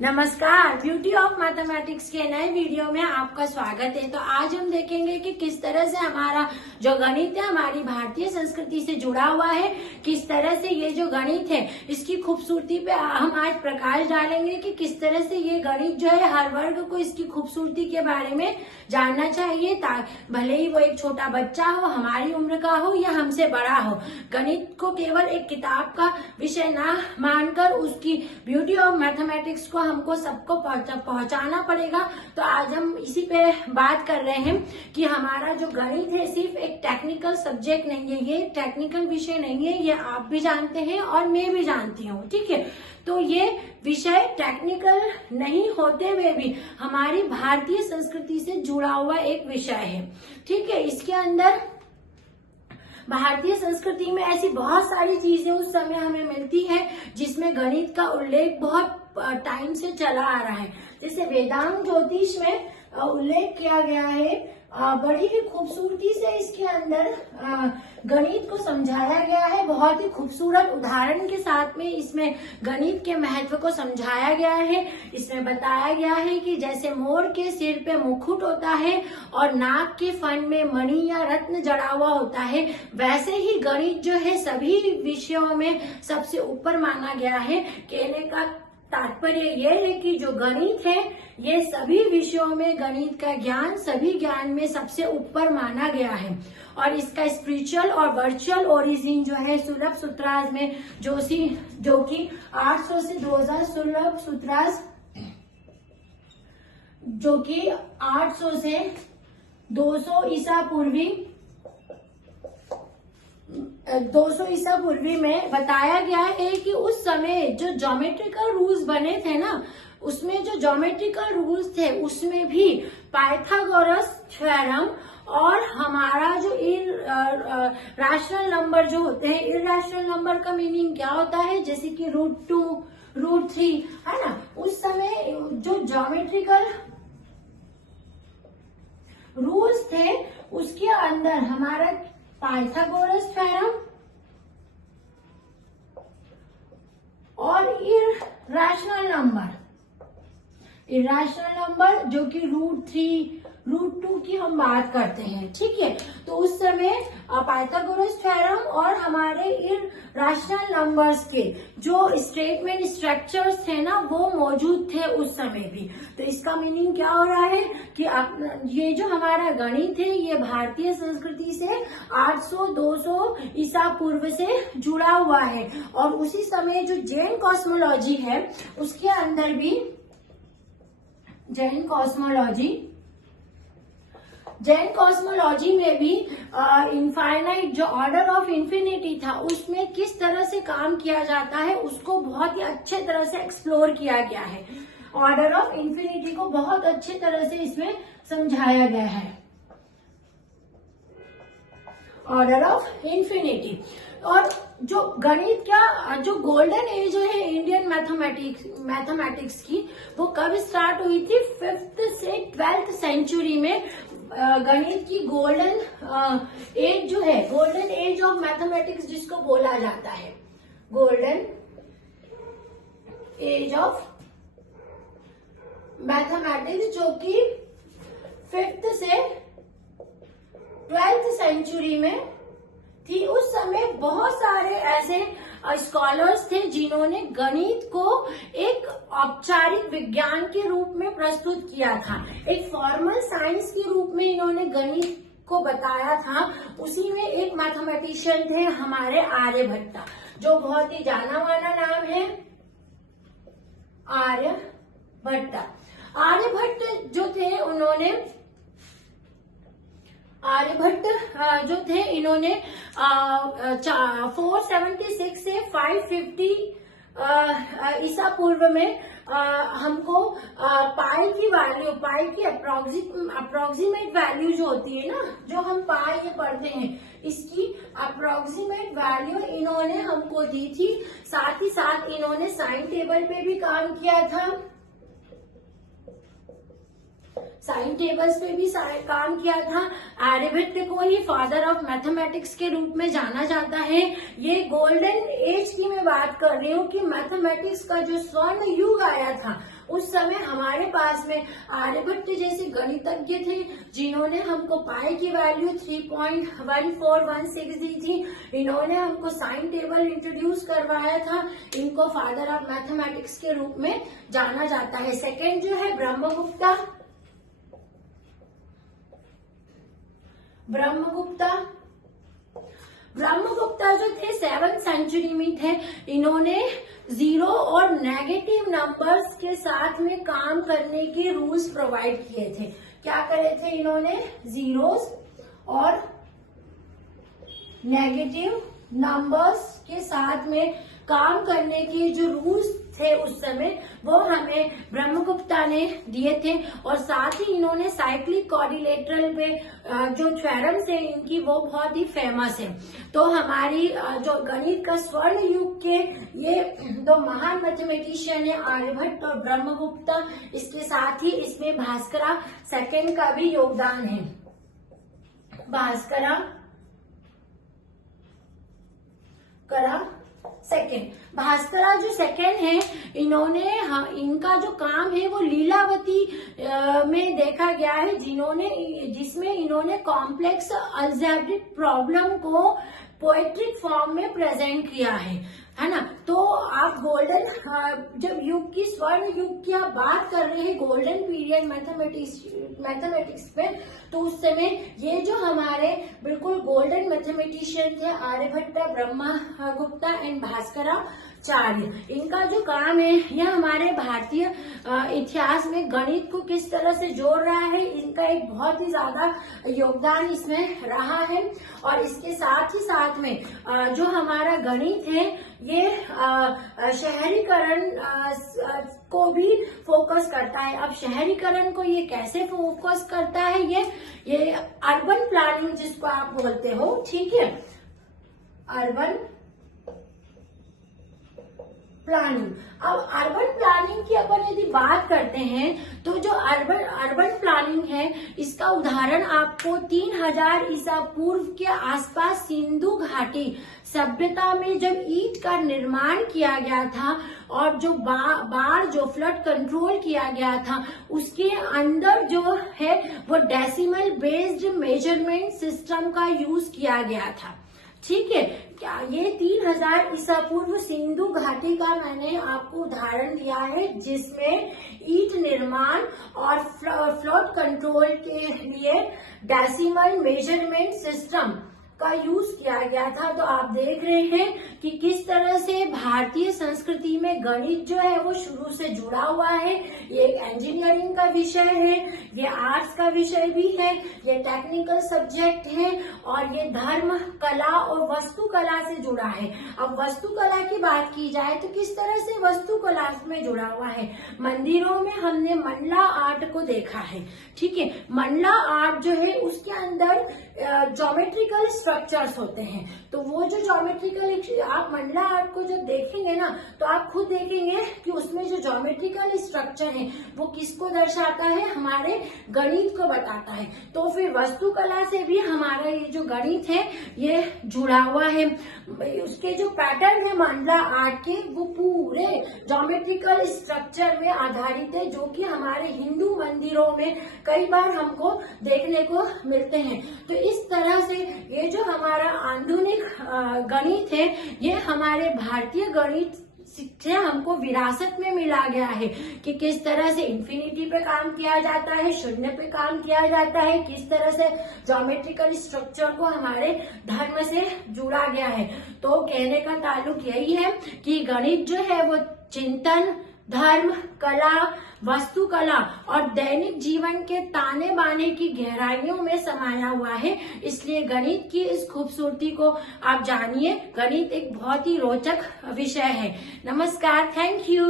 नमस्कार, beauty of mathematics के नए वीडियो में आपका स्वागत है। तो आज हम देखेंगे कि किस तरह से हमारा जो गणित है हमारी भारतीय संस्कृति से जुड़ा हुआ है, किस तरह से ये जो गणित है इसकी खूबसूरती पे हम आज प्रकाश डालेंगे कि किस तरह से ये गणित जो है हर वर्ग को इसकी खूबसूरती के बारे में जानना चाहिए। भले ही वो एक छोटा बच्चा हो, हमारी उम्र का हो या हमसे बड़ा हो, गणित को केवल एक किताब का विषय ना मानकर उसकी ब्यूटी ऑफ मैथमेटिक्स को हमको सबको पहुंचाना पड़ेगा। तो आज हम इसी पे बात कर रहे हैं कि हमारा जो गणित है सिर्फ एक टेक्निकल सब्जेक्ट नहीं है, ये टेक्निकल विषय नहीं है, ये आप भी जानते हैं और मैं भी जानती हूँ, ठीक है। तो ये विषय टेक्निकल नहीं होते हुए भी हमारी भारतीय संस्कृति से जुड़ा हुआ एक विषय है, ठीक है। इसके अंदर भारतीय संस्कृति में ऐसी बहुत सारी चीजें उस समय हमें मिलती है जिसमें गणित का उल्लेख बहुत टाइम से चला आ रहा है। जैसे वेदांग ज्योतिष में उल्लेख किया गया है, बड़ी ही खूबसूरती से इसके अंदर गणित को समझाया गया है। बहुत ही खूबसूरत उदाहरण के साथ में इसमें गणित के महत्व को समझाया गया है। इसमें बताया गया है कि जैसे मोर के सिर पे मुकुट होता है और नाक के फन में मणि या रत्न जड़ा हुआ होता है, वैसे ही गणित जो है सभी विषयों में सबसे ऊपर माना गया है। कहने का तात्पर्य यह है कि जो गणित है ये सभी विषयों में गणित का ज्ञान सभी ज्ञान में सबसे ऊपर माना गया है। और इसका स्पिरिचुअल और वर्चुअल ओरिजिन जो है सुलभ सूत्रास में जो कि 800 से 2000 सुलभ सूत्रास जो कि 800 से 200 ईसा पूर्वी में बताया गया है कि उस समय जो ज्योमेट्रिकल रूल्स बने थे ना, उसमें जो ज्योमेट्रिकल रूल्स थे उसमें भी पाइथागोरस थ्योरम और हमारा जो रैशनल नंबर जो होते हैं, इरैशनल नंबर का मीनिंग क्या होता है, जैसे कि √2, √3 है ना, उस समय जो ज्योमेट्रिकल रूल्स थे उसके अंदर हमारा पाइथागोरस थ्योरम और इरैशनल नंबर जो कि √3, √2 की हम बात करते हैं, ठीक है। तो उस समय पाइथागोरस थ्योरम और हमारे इरैशनल नंबर्स के जो स्टेटमेंट स्ट्रक्चर्स थे ना वो मौजूद थे उस समय भी। तो इसका मीनिंग क्या हो रहा है कि ये जो हमारा गणित है ये भारतीय संस्कृति से 800-200 ईसा पूर्व से जुड़ा हुआ है। और उसी समय जो जैन कॉस्मोलॉजी है उसके अंदर भी जैन कॉस्मोलॉजी में भी इनफाइनाइट जो ऑर्डर ऑफ इंफिनिटी था उसमें किस तरह से काम किया जाता है उसको बहुत ही अच्छे तरह से एक्सप्लोर किया गया है। ऑर्डर ऑफ इंफिनिटी को बहुत अच्छे तरह से इसमें समझाया गया है। ऑर्डर ऑफ इंफिनिटी और जो गणित जो गोल्डन एज है इंडियन मैथमेटिक्स की, वो कब स्टार्ट हुई थी? 5th से 12th सेंचुरी में गणित की गोल्डन एज जो है, गोल्डन एज ऑफ मैथमेटिक्स जिसको बोला जाता है, गोल्डन एज ऑफ मैथमेटिक्स जो कि 5th से 12th सेंचुरी में थी। उस समय बहुत सारे ऐसे स्कॉलर्स थे जिन्होंने गणित को एक औपचारिक विज्ञान के रूप में प्रस्तुत किया था, एक फॉर्मल साइंस के रूप में इन्होंने गणित को बताया था। उसी में एक मैथमेटिशियन थे हमारे आर्यभट्ट, जो बहुत ही जाना माना नाम है आर्यभट्ट। आर्यभट्ट जो थे इन्होंने 476 से 550 ईसा पूर्व में हमको पाई की अप्रोक्सीमेट वैल्यू जो होती है ना, जो हम पाई ये पढ़ते हैं, इसकी अप्रोक्सीमेट वैल्यू इन्होंने हमको दी थी। साथ ही साथ इन्होंने साइन टेबल पे भी काम किया था, साइन टेबल्स पे भी काम किया था। आर्यभट्ट को ही फादर ऑफ मैथमेटिक्स के रूप में जाना जाता है। ये गोल्डन एज की मैं बात कर रही हूँ कि मैथमेटिक्स का जो स्वर्ण युग आया था उस समय हमारे पास में आर्यभट्ट जैसे गणितज्ञ थे जिन्होंने हमको पाई की वैल्यू 3.1416 दी थी। इन्होंने हमको साइन टेबल इंट्रोड्यूस करवाया था। इनको फादर ऑफ मैथमेटिक्स के रूप में जाना जाता है। सेकेंड जो है ब्रह्मगुप्ता। ब्रह्मगुप्ता जो थे 7th सेंचुरी में थे। इन्होंने जीरो और नेगेटिव नंबर्स के साथ में काम करने के रूल्स प्रोवाइड किए थे। क्या करे थे इन्होंने? जीरोस और नेगेटिव नंबर्स के साथ में काम करने के जो रूल्स थे उस समय वो हमें ब्रह्मगुप्ता ने दिए थे। और साथ ही इन्होंने साइक्लिक क्वाड्रिलेटरल पे जो थ्योरम्स है इनकी वो बहुत ही फेमस है। तो हमारी जो गणित का स्वर्ण युग के ये दो महान मैथमेटिशियन है आर्यभट्ट और ब्रह्मगुप्ता। इसके साथ ही इसमें भास्करा सेकंड का भी योगदान है। भास्करा जो सेकंड है इन्होंने इनका जो काम है वो लीलावती में देखा गया है जिसमें इन्होंने कॉम्प्लेक्स अलजेब्रिक प्रॉब्लम को पोएट्रिक फॉर्म में प्रेजेंट किया है ना। तो आप गोल्डन जब युग की स्वर्ण युग की आप बात कर रहे हैं गोल्डन पीरियड मैथमेटिक्स पे, तो उस समय ये जो हमारे बिल्कुल गोल्डन मैथमेटिशियन थे आर्यभट्ट, ब्रह्मगुप्ता एंड भास्कराचार्य। इनका जो काम है यह हमारे भारतीय इतिहास में गणित को किस तरह से जोड़ रहा है, इनका एक बहुत ही ज्यादा योगदान इसमें रहा है। और इसके साथ ही साथ में जो हमारा गणित है ये शहरीकरण को भी फोकस करता है। अब शहरीकरण को ये कैसे फोकस करता है? ये अर्बन प्लानिंग जिसको आप बोलते हो, ठीक है, अर्बन प्लानिंग। अब अर्बन प्लानिंग की अपन यदि बात करते हैं तो जो अर्बन प्लानिंग है इसका उदाहरण आपको 3000 ईसा पूर्व के आसपास सिंधु घाटी सभ्यता में जब ईंट का निर्माण किया गया था और जो बाढ़ जो फ्लड कंट्रोल किया गया था उसके अंदर जो है वो डेसिमल बेस्ड मेजरमेंट सिस्टम का यूज किया गया था। ठीक है, क्या ये 3000 ईसा पूर्व सिंधु घाटी का मैंने आपको उदाहरण दिया है जिसमें ईंट निर्माण और फ्लड कंट्रोल के लिए डेसिमल मेजरमेंट सिस्टम का यूज किया गया था। तो आप देख रहे हैं कि किस तरह से भारतीय संस्कृति में गणित जो है वो शुरू से जुड़ा हुआ है। ये एक इंजीनियरिंग का विषय है, ये आर्ट्स का विषय भी है, ये टेक्निकल सब्जेक्ट है और ये धर्म, कला और वास्तुकला से जुड़ा है। अब वास्तुकला की बात की जाए तो किस तरह से वास्तुकला में जुड़ा हुआ है? मंदिरों में हमने मंडला आर्ट को देखा है। ठीक है, मंडला आर्ट जो है उसके अंदर ज्योमेट्रिकल स्ट्रक्चर्स होते हैं। तो वो जो ज्योमेट्रिकल आप मंडला आर्ट को जब देखेंगे ना तो आप खुद देखेंगे कि उसमें जो ज्योमेट्रिकल स्ट्रक्चर है वो किसको दर्शाता है? हमारे गणित को बताता है। तो फिर वास्तुकला से भी हमारा ये जो गणित है ये जुड़ा हुआ है। उसके जो पैटर्न है मंडला आर्ट के वो पूरे ज्योमेट्रिकल स्ट्रक्चर में आधारित है जो कि हमारे हिंदू मंदिरों में कई बार हमको देखने को मिलते हैं। तो इस तरह से ये जो हमारा आधुनिक गणित है ये हमारे भारतीय गणित से हमको विरासत में मिला गया है कि किस तरह से इन्फिनिटी पे काम किया जाता है, शून्य पे काम किया जाता है, किस तरह से ज्योमेट्रिकल स्ट्रक्चर को हमारे धर्म से जुड़ा गया है। तो कहने का ताल्लुक यही है कि गणित जो है वो चिंतन, धर्म, कला, वास्तुकला और दैनिक जीवन के ताने बाने की गहराइयों में समाया हुआ है। इसलिए गणित की इस खूबसूरती को आप जानिए। गणित एक बहुत ही रोचक विषय है। नमस्कार, थैंक यू।